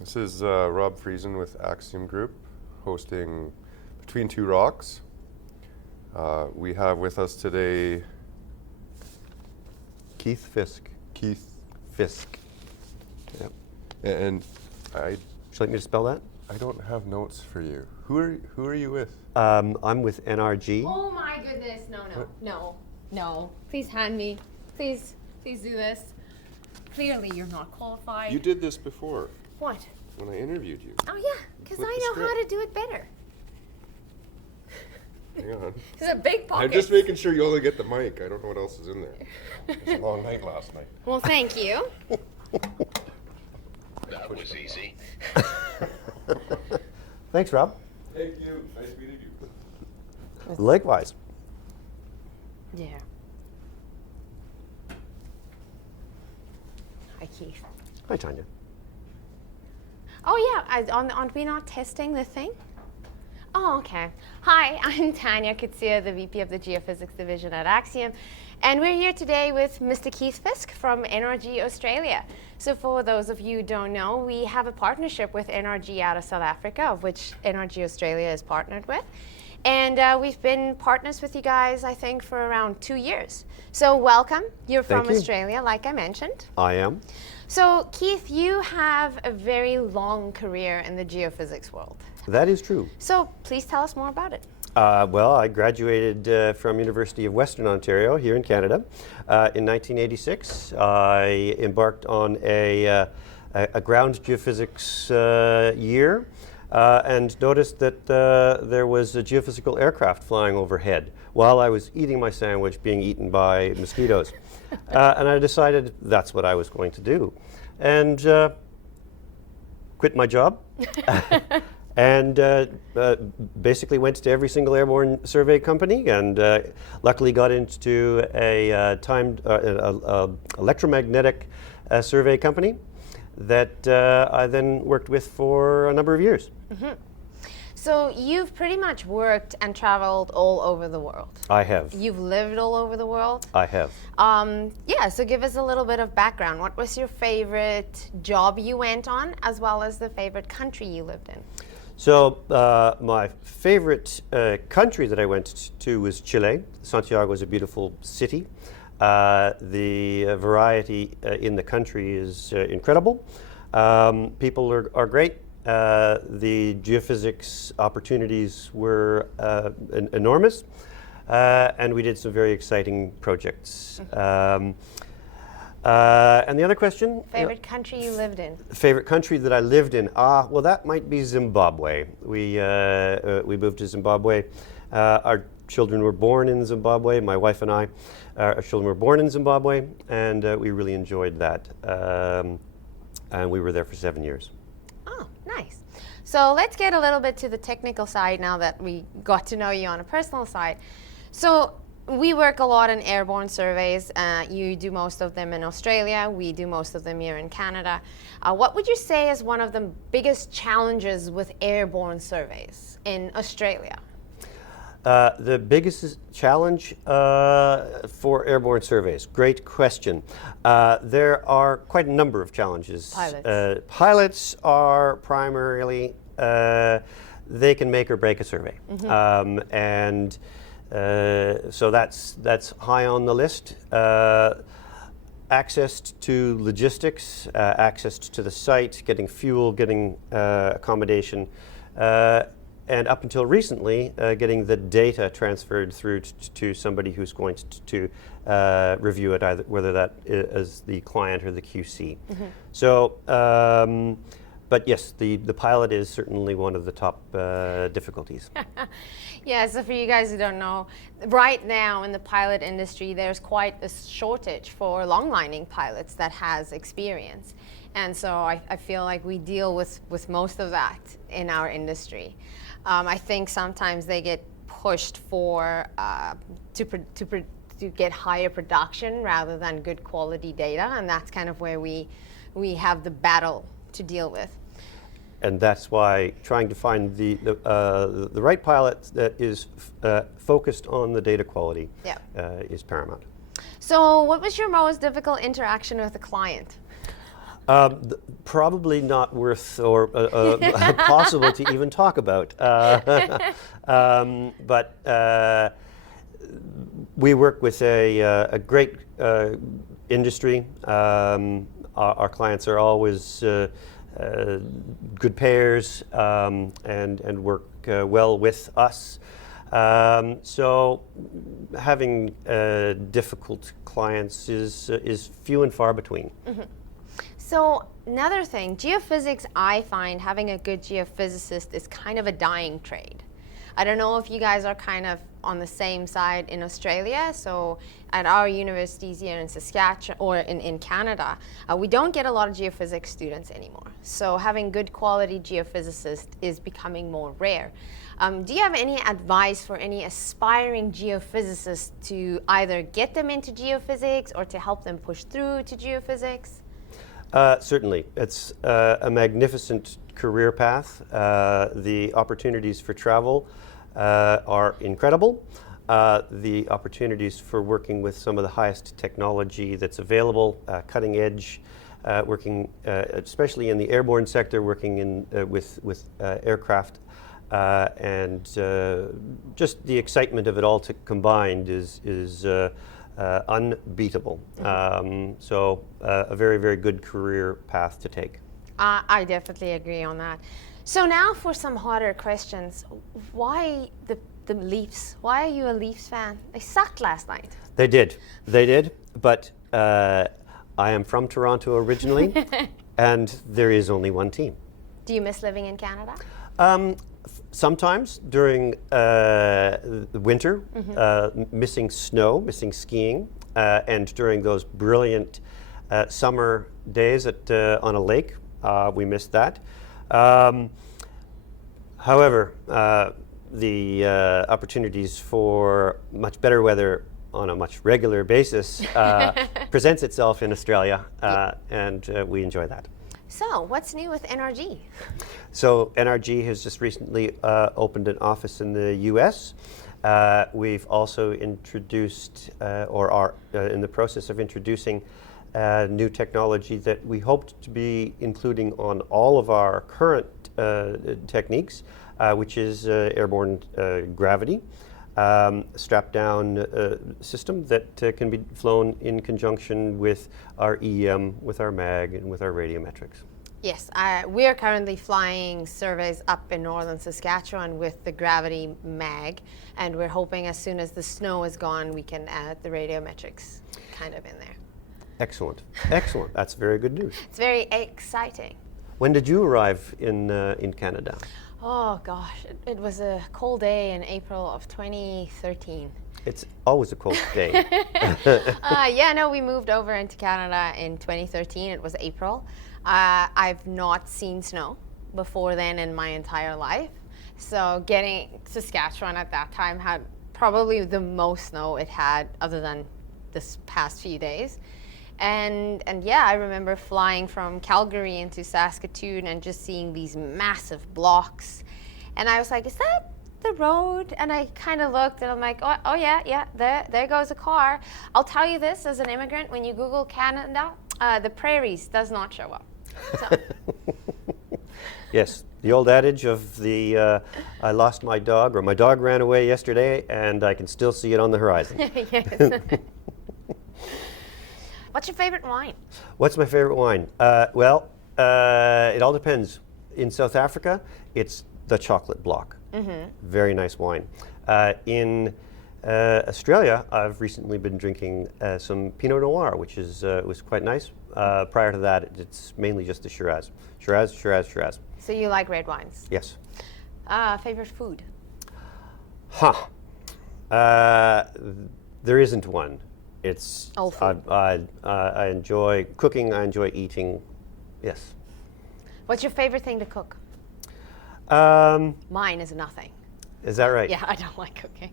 This is Rob Friesen with Axiom Group, hosting Between Two Rocks. We have with us today Keith Fisk. Keith. Fisk. Yep. And Would you like me to spell that? I don't have notes for you. Who are you with? I'm with NRG. Oh my goodness, no. Please hand me, please do this. Clearly you're not qualified. You did this before. What? When I interviewed you. Oh yeah, because I know how to do it better. Hang on. It's a big pocket. I'm just making sure you only get the mic. I don't know what else is in there. It was a long night last night. Well, thank you. That was easy. Thanks, Rob. Thank you. Nice meeting you. Likewise. Yeah. Hi, Keith. Hi, Tanya. Oh yeah, aren't we not testing the thing? Oh, okay. Hi, I'm Tanya Coetzee, the VP of the Geophysics Division at Axiom, and we're here today with Mr. Keith Fisk from NRG Australia. So for those of you who don't know, we have a partnership with NRG out of South Africa, of which NRG Australia is partnered with. And we've been partners with you guys, I think, for around 2 years. So welcome. You're from Thank you. Australia, like I mentioned. I am. So Keith, you have a very long career in the geophysics world. That is true. So please tell us more about it. Well, I graduated from University of Western Ontario here in Canada in 1986. I embarked on a ground geophysics year and noticed that there was a geophysical aircraft flying overhead while I was eating my sandwich being eaten by mosquitoes. And I decided that's what I was going to do. And quit my job. And basically went to every single airborne survey company, and luckily got into a timed electromagnetic survey company that I then worked with for a number of years. Mm-hmm. So you've pretty much worked and traveled all over the world. I have. You've lived all over the world. I have. Yeah, so give us a little bit of background. What was your favorite job you went on, as well as the favorite country you lived in? So my favorite country that I went to was Chile. Santiago is a beautiful city. The variety in the country is incredible. People are great. The geophysics opportunities were enormous, and we did some very exciting projects. And the other question? Favorite country you lived in? Favorite country that I lived in? Well, that might be Zimbabwe. We moved to Zimbabwe. Our children were born in Zimbabwe. My wife and I, our children were born in Zimbabwe, and we really enjoyed that. And we were there for 7 years. Oh, nice. So let's get a little bit to the technical side now that we got to know you on a personal side. So we work a lot in airborne surveys. You do most of them in Australia. We do most of them here in Canada. What would you say is one of the biggest challenges with airborne surveys in Australia? The biggest challenge for airborne surveys, great question. There are quite a number of challenges. Pilots. Pilots are primarily, they can make or break a survey. Mm-hmm. So that's high on the list. Access to logistics, access to the site, getting fuel, getting accommodation, and up until recently, getting the data transferred through to somebody who's going to review it, either whether that is the client or the QC. Mm-hmm. So, but yes, the pilot is certainly one of the top difficulties. Yeah, so for you guys who don't know, right now in the pilot industry, there's quite a shortage for long-lining pilots that has experience. And so I feel like we deal with most of that in our industry. I think sometimes they get pushed for to get higher production rather than good quality data, and that's kind of where we have the battle to deal with. And that's why trying to find the right pilot that is focused on the data quality is paramount. So what was your most difficult interaction with a client? Probably not worth or possible to even talk about. But we work with a great industry. Our clients are always good payers and work well with us. So having difficult clients is few and far between. Mm-hmm. So another thing, geophysics, I find having a good geophysicist is kind of a dying trade. I don't know if you guys are kind of on the same side in Australia. So at our universities here in Saskatchewan or in Canada, we don't get a lot of geophysics students anymore. So having good quality geophysicists is becoming more rare. Do you have any advice for any aspiring geophysicists to either get them into geophysics or to help them push through to geophysics? Certainly. It's a magnificent career path. The opportunities for travel are incredible. The opportunities for working with some of the highest technology that's available, cutting edge, working especially in the airborne sector, working with aircraft, and just the excitement of it all combined is unbeatable. So a very, very good career path to take. I definitely agree on that. So now for some harder questions. Why the Leafs? Why are you a Leafs fan? They sucked last night. They did. But I am from Toronto originally, and there is only one team. Do you miss living in Canada? Sometimes during the winter, missing snow, missing skiing, and during those brilliant summer days on a lake, we missed that. However, the opportunities for much better weather on a much regular basis presents itself in Australia, and we enjoy that. So, what's new with NRG? So, NRG has just recently opened an office in the US. We've also introduced, or are in the process of introducing, new technology that we hoped to be including on all of our current techniques, which is airborne gravity. Strap-down system that can be flown in conjunction with our EM, with our mag, and with our radiometrics. Yes, we are currently flying surveys up in northern Saskatchewan with the gravity mag, and we're hoping as soon as the snow is gone, we can add the radiometrics kind of in there. Excellent, excellent. That's very good news. It's very exciting. When did you arrive in Canada? Oh gosh, it was a cold day in April of 2013. It's always a cold day. Yeah, no, we moved over into Canada in 2013. It was April. I've not seen snow before then in my entire life. So getting Saskatchewan at that time had probably the most snow it had other than this past few days. And yeah, I remember flying from Calgary into Saskatoon and just seeing these massive blocks. And I was like, is that the road? And I kind of looked and I'm like, oh yeah, there goes a car. I'll tell you this, as an immigrant, when you Google Canada, the prairies does not show up. So. Yes, the old adage of the I lost my dog, or my dog ran away yesterday and I can still see it on the horizon. Yes. What's your favorite wine? What's my favorite wine? Well, it all depends. In South Africa, it's the chocolate block. Very nice wine. In Australia, I've recently been drinking some Pinot Noir, which was quite nice. Prior to that, it's mainly just the Shiraz. Shiraz. So you like red wines? Yes. Favorite food? There isn't one. It's all food. I enjoy cooking. I enjoy eating. Yes. What's your favorite thing to cook? Mine is nothing. Is that right? Yeah, I don't like cooking.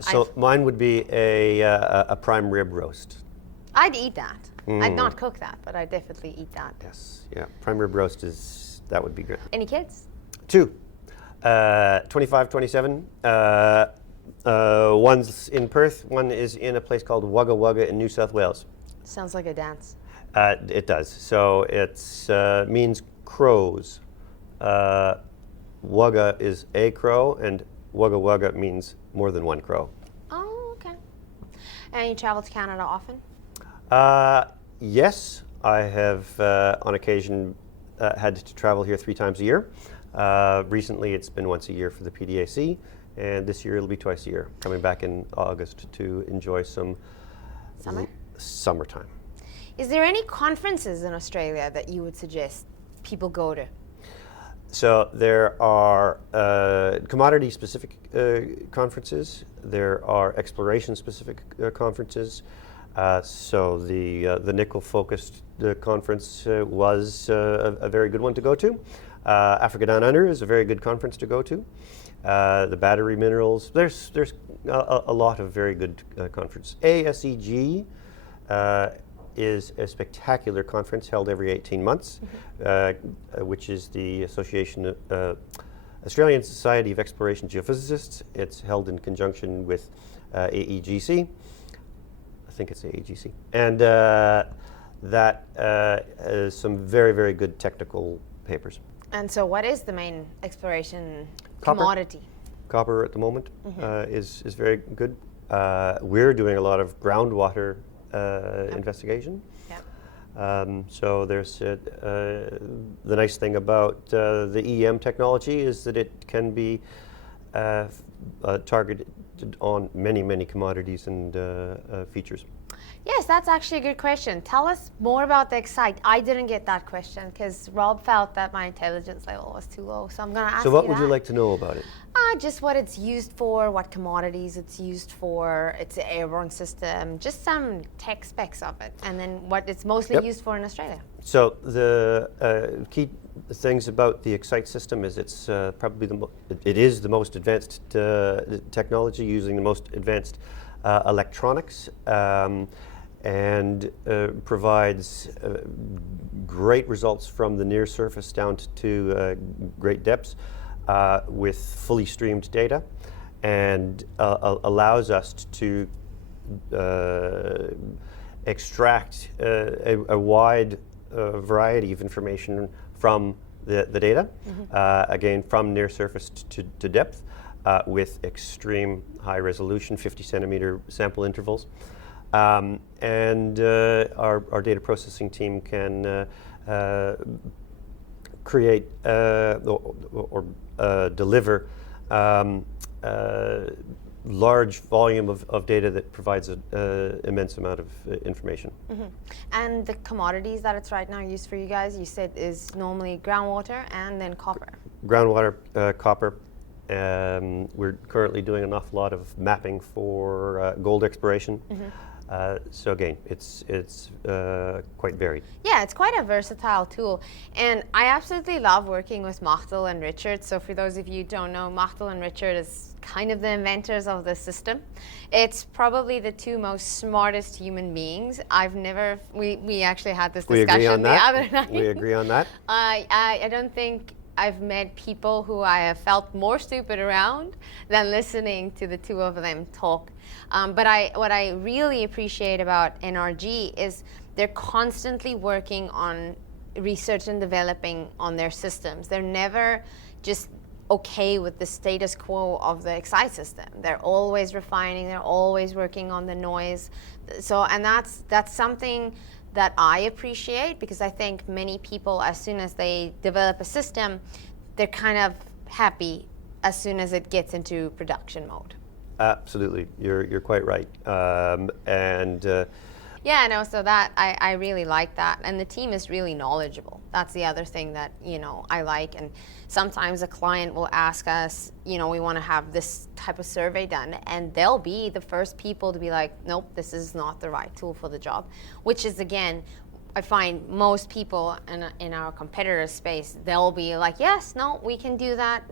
So mine would be a prime rib roast. I'd eat that. I'd not cook that, but I'd definitely eat that. Yes. Yeah. Prime rib roast that would be good. Any kids? 2. 25, 27. One's in Perth. One is in a place called Wagga Wagga in New South Wales. Sounds like a dance. It does. So it means crows. Wugga is a crow, and wugga wugga means more than one crow. Oh, okay. And you travel to Canada often? Yes, I have on occasion had to travel here 3 times a year. Recently it's been once a year for the PDAC, and this year it'll be twice a year, coming back in August to enjoy some summertime. Is there any conferences in Australia that you would suggest people go to? So there are commodity-specific conferences. There are exploration-specific conferences. So the nickel-focused conference was a very good one to go to. Africa Down Under is a very good conference to go to. The battery minerals. There's a lot of very good conferences. ASEG is a spectacular conference held every 18 months, which is the Australian Society of Exploration Geophysicists. It's held in conjunction with AEGC. I think it's AEGC. And that is some very, very good technical papers. And so what is the main exploration Copper. commodity? Copper at the moment is very good. We're doing a lot of groundwater investigation. Yeah. So there's the nice thing about the EM technology is that it can be targeted on many, many commodities and features. Yes, that's actually a good question. Tell us more about the Excite. I didn't get that question because Rob felt that my intelligence level was too low. So I'm going to ask you So what would that. you like to know about it? Just what it's used for, what commodities it's used for, it's an airborne system, just some tech specs of it, and then what it's mostly used for in Australia. So the key things about the Excite system is it's probably it is the most advanced technology using the most advanced electronics. And provides great results from the near surface down to great depths with fully streamed data, and allows us to extract a wide variety of information from the data, again from near surface to depth, with extreme high resolution, 50 centimeter sample intervals. And our data processing team can create or deliver large volume of data that provides an immense amount of information. And the commodities that it's right now used for you guys, you said is normally groundwater and then copper. Groundwater, copper. We're currently doing an awful lot of mapping for gold exploration. So again, it's quite varied. Yeah, it's quite a versatile tool. And I absolutely love working with Machtel and Richard. So for those of you who don't know, Machtel and Richard is kind of the inventors of the system. It's probably the 2 most smartest human beings. We actually had this discussion the other night. We agree on that. I don't think I've met people who I have felt more stupid around than listening to the 2 of them talk. But what I really appreciate about NRG is they're constantly working on research and developing on their systems. They're never just okay with the status quo of the Excite system. They're always refining, they're always working on the noise. So, and that's something that I appreciate, because I think many people, as soon as they develop a system, they're kind of happy as soon as it gets into production mode. Absolutely, you're quite right. Yeah, no, so that I really like that, and the team is really knowledgeable. That's the other thing that I like. And sometimes a client will ask us, we want to have this type of survey done, and they'll be the first people to be like, nope, this is not the right tool for the job. Which is, again, I find most people in our competitor space, they'll be like, yes, no, we can do that.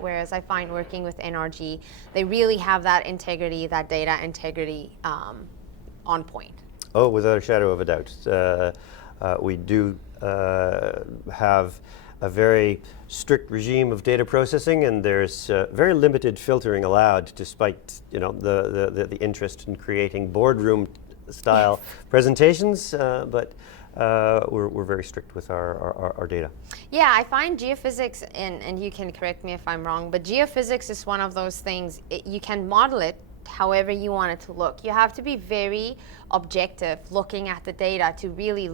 Whereas I find working with NRG, they really have that integrity, that data integrity on point. Oh, without a shadow of a doubt. We do have a very strict regime of data processing, and there's very limited filtering allowed, despite the interest in creating boardroom style presentations. But we're very strict with our data. Yeah, I find geophysics, and you can correct me if I'm wrong, but geophysics is one of those things, you can model it however you want it to look. You have to be very objective looking at the data to really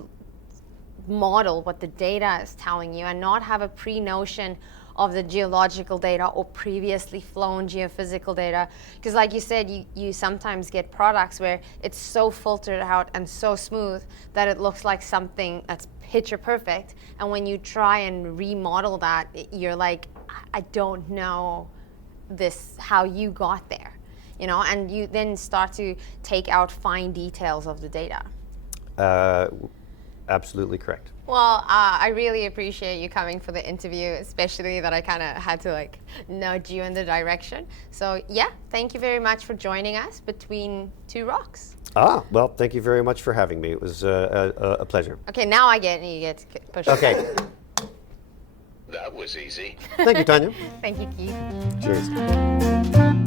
model what the data is telling you and not have a pre-notion of the geological data or previously flown geophysical data. Because like you said, you sometimes get products where it's so filtered out and so smooth that it looks like something that's picture perfect. And when you try and remodel that, you're like, I don't know this, how you got there. You know, and you then start to take out fine details of the data. Absolutely correct. Well, I really appreciate you coming for the interview, especially that I kind of had to like nudge you in the direction. So yeah, thank you very much for joining us between two rocks. Well, thank you very much for having me. It was a pleasure. Okay, now I get you get to push. Okay. That was easy. Thank you, Tanya. Thank you, Keith. Cheers.